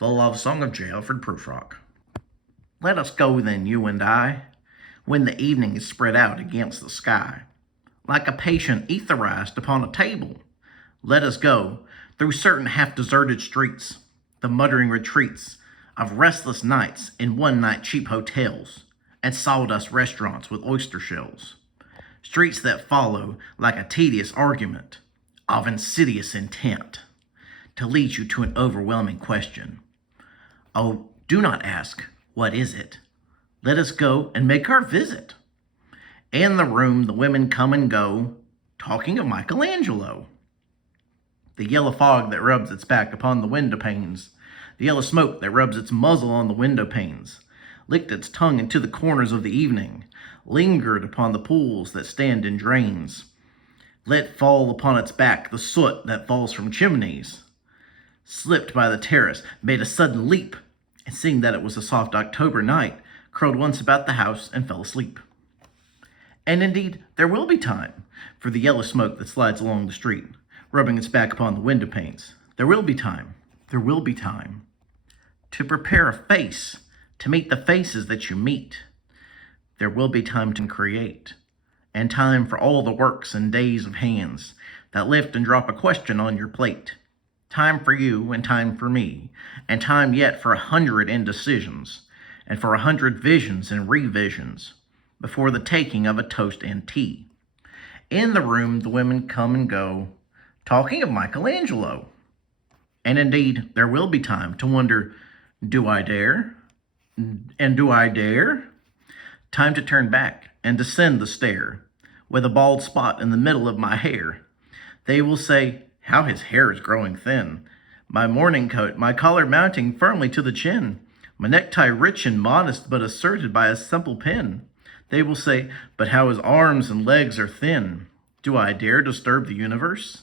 The Love Song of J. Alfred Prufrock. Let us go then, you and I, when the evening is spread out against the sky, like a patient etherized upon a table. Let us go through certain half-deserted streets, the muttering retreats of restless nights in one-night cheap hotels and sawdust restaurants with oyster shells. Streets that follow like a tedious argument of insidious intent to lead you to an overwhelming question. Oh, do not ask, what is it? Let us go and make our visit. In the room, the women come and go, talking of Michelangelo. The yellow fog that rubs its back upon the window panes, the yellow smoke that rubs its muzzle on the window panes, licked its tongue into the corners of the evening, lingered upon the pools that stand in drains, let fall upon its back the soot that falls from chimneys, slipped by the terrace, made a sudden leap, and seeing that it was a soft October night, curled once about the house and fell asleep. And indeed, there will be time for the yellow smoke that slides along the street, rubbing its back upon the window panes. There will be time to prepare a face to meet the faces that you meet. There will be time to create, and time for all the works and days of hands that lift and drop a question on your plate. Time for you and time for me, and time yet for 100 indecisions, and for 100 visions and revisions before the taking of a toast and tea. In the room, the women come and go, talking of Michelangelo. And indeed, there will be time to wonder, do I dare? And do I dare? Time to turn back and descend the stair with a bald spot in the middle of my hair. They will say, how his hair is growing thin. My morning coat, my collar mounting firmly to the chin. My necktie rich and modest, but asserted by a simple pin. They will say, but how his arms and legs are thin. Do I dare disturb the universe?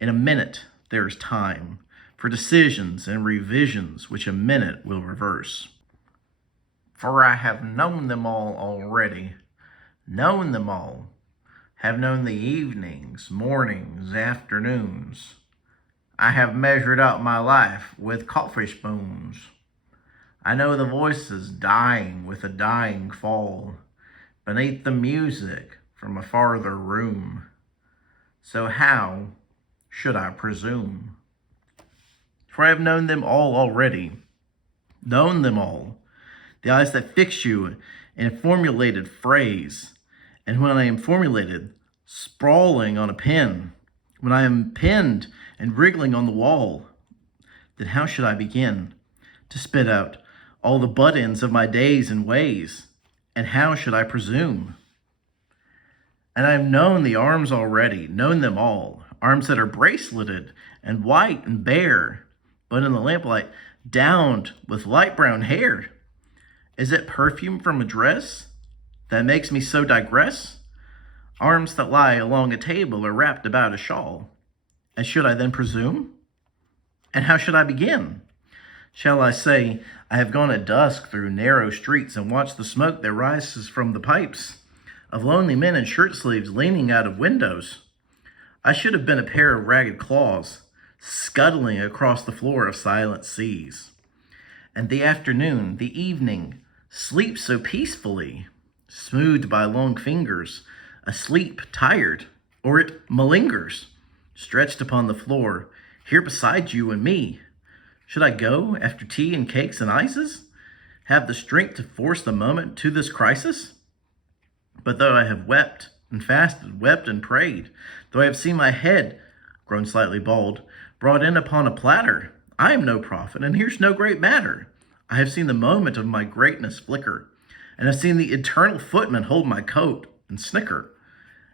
In a minute, there is time for decisions and revisions which a minute will reverse. For I have known them all already, known them all, have known the evenings, mornings, afternoons. I have measured out my life with coffee spoons. I know the voices dying with a dying fall beneath the music from a farther room. So how should I presume? For I have known them all already, known them all, the eyes that fix you in a formulated phrase, and when I am formulated, sprawling on a pen, when I am penned and wriggling on the wall, then how should I begin to spit out all the butt-ends of my days and ways, and how should I presume? And I have known the arms already, known them all, arms that are braceleted and white and bare, but in the lamplight, downed with light brown hair. Is it perfume from a dress that makes me so digress? Arms that lie along a table or wrapped about a shawl. And should I then presume? And how should I begin? Shall I say, I have gone at dusk through narrow streets and watched the smoke that rises from the pipes of lonely men in shirt sleeves leaning out of windows? I should have been a pair of ragged claws scuttling across the floor of silent seas. And the afternoon, the evening, sleeps so peacefully, smoothed by long fingers, asleep, tired, or it malingers, stretched upon the floor, here beside you and me. Should I go after tea and cakes and ices? Have the strength to force the moment to this crisis? But though I have wept and fasted, wept and prayed, though I have seen my head, grown slightly bald, brought in upon a platter, I am no prophet, and here's no great matter. I have seen the moment of my greatness flicker, and have seen the eternal footman hold my coat and snicker.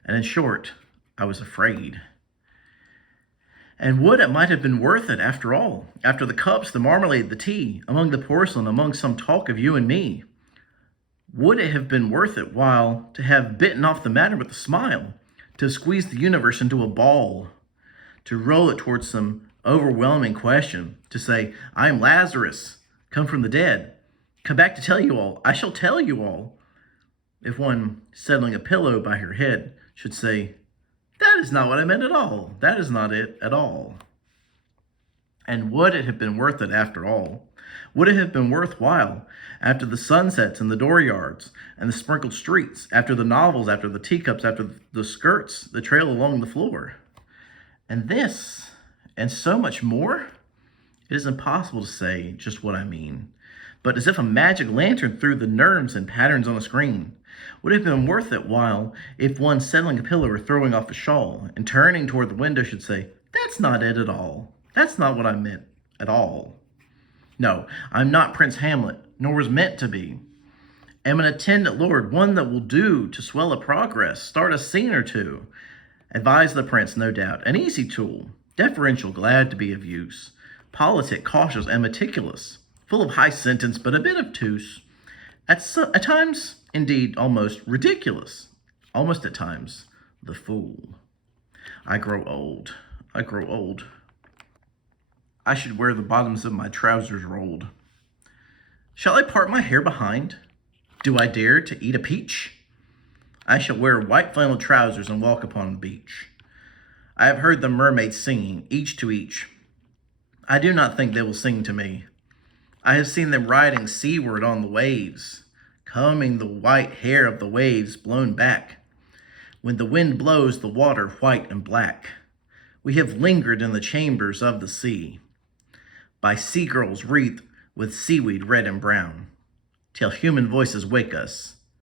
And in short, I was afraid. And would it might have been worth it after all, after the cups, the marmalade, the tea, among the porcelain, among some talk of you and me. Would it have been worth it while to have bitten off the matter with a smile, to have squeezed the universe into a ball, to roll it towards some overwhelming question, to say, I am Lazarus, come from the dead, come back to tell you all, I shall tell you all. If one settling a pillow by her head should say, that is not what I meant at all, that is not it at all. And would it have been worth it after all? Would it have been worthwhile after the sunsets and the dooryards and the sprinkled streets, after the novels, after the teacups, after the skirts, the trail along the floor? And this, and so much more? It is impossible to say just what I mean. But as if a magic lantern threw the nerves and patterns on a screen, would it have been worth it while, if one settling a pillow or throwing off a shawl and turning toward the window should say, "That's not it at all. That's not what I meant at all." No, I'm not Prince Hamlet, nor was meant to be. Am an attendant lord, one that will do to swell a progress, start a scene or two. Advise the prince, no doubt, an easy tool, deferential, glad to be of use, politic, cautious, and meticulous, full of high sentence, but a bit obtuse. At times, indeed, almost ridiculous. Almost at times, the fool. I grow old. I grow old. I should wear the bottoms of my trousers rolled. Shall I part my hair behind? Do I dare to eat a peach? I shall wear white flannel trousers and walk upon the beach. I have heard the mermaids singing, each to each. I do not think they will sing to me. I have seen them riding seaward on the waves, combing the white hair of the waves blown back. When the wind blows the water white and black, we have lingered in the chambers of the sea, by sea girls wreathed with seaweed red and brown, till human voices wake us